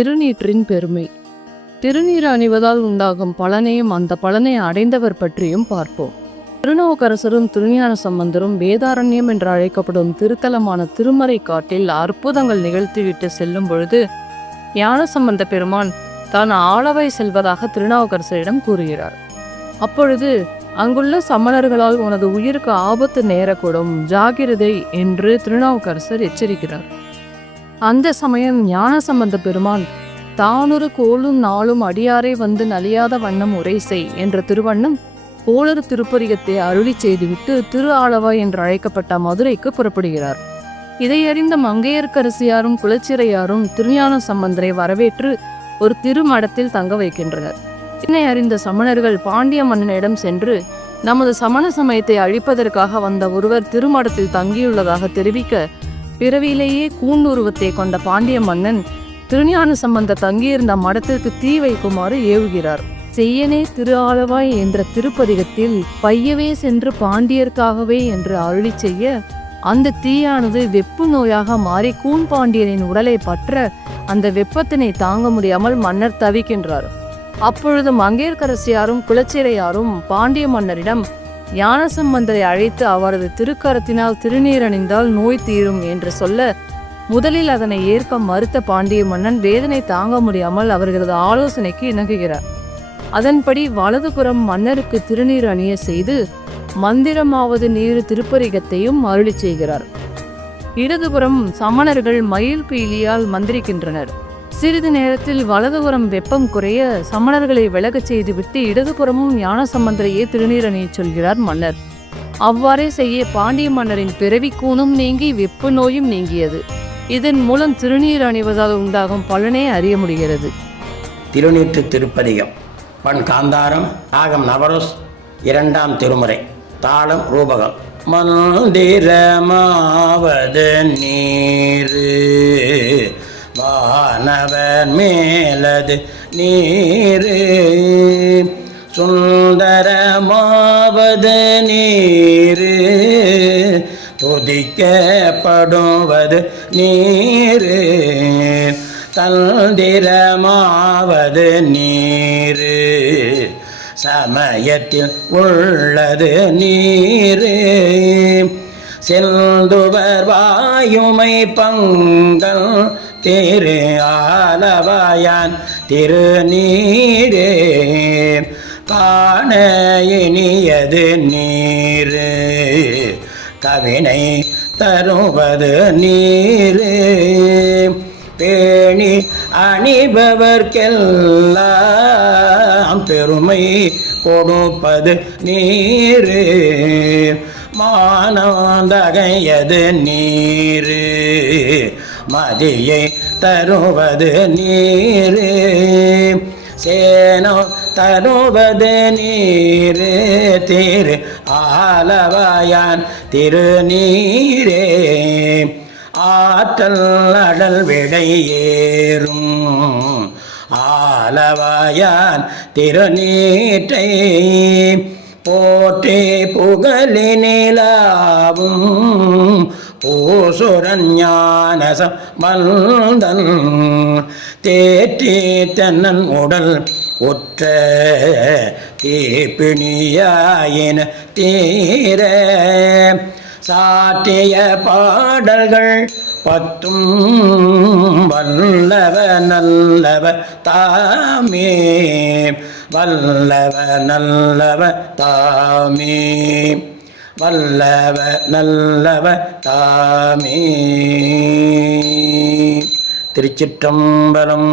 திருநீற்றின் பெருமை. திருநீர் அணிவதால் உண்டாகும் பலனையும் அந்த பலனை அடைந்தவர் பற்றியும் பார்ப்போம். திருநாவுக்கரசரும் திருஞான சம்பந்தரும் வேதாரண்யம் என்று அழைக்கப்படும் திருத்தலமான திருமறை காட்டில் அற்புதங்கள் நிகழ்த்திவிட்டு செல்லும் பொழுது ஞானசம்பந்த பெருமான் தான் ஆளவை செல்வதாக திருநாவுக்கரசரிடம் கூறுகிறார். அப்பொழுது அங்குள்ள சமணர்களால் உனது உயிருக்கு ஆபத்து நேரக்கூடும், ஜாகிரதை என்று திருநாவுக்கரசர் எச்சரிக்கிறார். அந்த சமயம் ஞானசம்பந்த பெருமான் தானொரு கோளும் நாளும் அடியாரை வந்து நலியாத வண்ணம் உரை செய் என்ற திருவண்ணம் கோளறு திருப்பதிகத்தை அருளி செய்துவிட்டு திரு ஆளவாய் என்று அழைக்கப்பட்ட மதுரைக்கு புறப்படுகிறார். இதை அறிந்த மங்கையர்க்கரசியாரும் குலச்சிறையாரும் திருஞான சம்பந்தரை வரவேற்று ஒரு திருமடத்தில் தங்க வைக்கின்றனர். இதனை அறிந்த சமணர்கள் பாண்டிய மன்னனிடம் சென்று நமது சமண சமயத்தை அழிப்பதற்காக வந்த ஒருவர் திருமடத்தில் தங்கியுள்ளதாக தெரிவிக்க, பிறவியிலேயே கூண்டுருவத்தை கொண்ட பாண்டிய மன்னன் திருஞான சம்பந்தர் தங்கியிருந்த மடத்திற்கு தீ வைக்குமாறு ஏவுகிறார். செய்யனே திரு ஆளவாய் என்ற திருப்பதிகத்தில் பையவே சென்று பாண்டியர்க்காகவே என்று அருளி செய்ய, அந்த தீயானது வெப்பு நோயாக மாறி கூன் பாண்டியனின் உடலை பற்ற அந்த வெப்பத்தினை தாங்க முடியாமல் மன்னர் தவிக்கின்றார். அப்பொழுது மங்கையர்க்கரசியாரும் குலச்சிறையாரும் பாண்டிய மன்னரிடம் ஞானசம்பந்தரை அழைத்து அவரது திருக்கரத்தினால் திருநீர் அணிந்தால் நோய் தீரும் என்று சொல்ல, முதலில் அதனை ஏற்க மறுத்த பாண்டிய மன்னன் வேதனை தாங்க முடியாமல் அவர்களது ஆலோசனைக்கு இணங்குகிறார். அதன்படி வலதுபுறம் மன்னருக்கு திருநீர் அணிய செய்து மந்திரமாவது நீர் திருப்பதிகத்தையும் அருளி செய்கிறார். இடதுபுறம் சமணர்கள் மயில் பீலியால் மந்திரிக்கின்றனர். சிறிது நேரத்தில் வலதுபுறம் வெப்பம் குறைய சமணர்களை விலகச் செய்துவிட்டு இடதுபுறமும் ஞானசம்பந்தரையே திருநீர் அணிய சொல்கிறார் மன்னர். அவ்வாறே செய்ய பாண்டிய மன்னரின் பிறவி கூனும் நீங்கி வெப்பு நோயும் நீங்கியது. இதன் மூலம் திருநீர் அணிவதால் உண்டாகும் பலனே அறிய முடிகிறது. திருநீற்று திருப்பதிகம். பண் காந்தாரம், ராகம் நவரோஸ், இரண்டாம் திருமுறை, தாளம் ரூபகம். மந்திரமாவது நீர் வானவர் மேலது நீர், சுந்தரமாவது நீர் துதிக்கப்படுவது நீர், தந்திரமாவது நீர் சமயத்தில் உள்ளது நீர், செல்துவர் வாயுமை பங்கல் திரு ஆலவாயான் திருநீரே, காண இனியது நீர் கவினை தருவது நீர், பேணி அணிபவர்க்கெல்லாம் பெருமை கொடுப்பது நீர், மானந்தகையது நீர் மதியை தருவது நீர், சேனோ தருவது நீர் திரு ஆலவாயான் திருநீரே, ஆற்றல் அடல் விடையேறும் ஆலவாயான் திருநீற்றை, போற்றே புகழினிலாவும் பூசுரன் ஞானசம்பந்தன், தேற்றி தென்னன் உடல் உற்ற தீப்பிணியாயின தீர, சாற்றிய பாடல்கள் பத்தும் வல்லவ நல்லவ தாமே, வல்லவ நல்லவ தாமே, வல்லவ நல்லவ தாமே. திருச்சிற்றம்பலம்.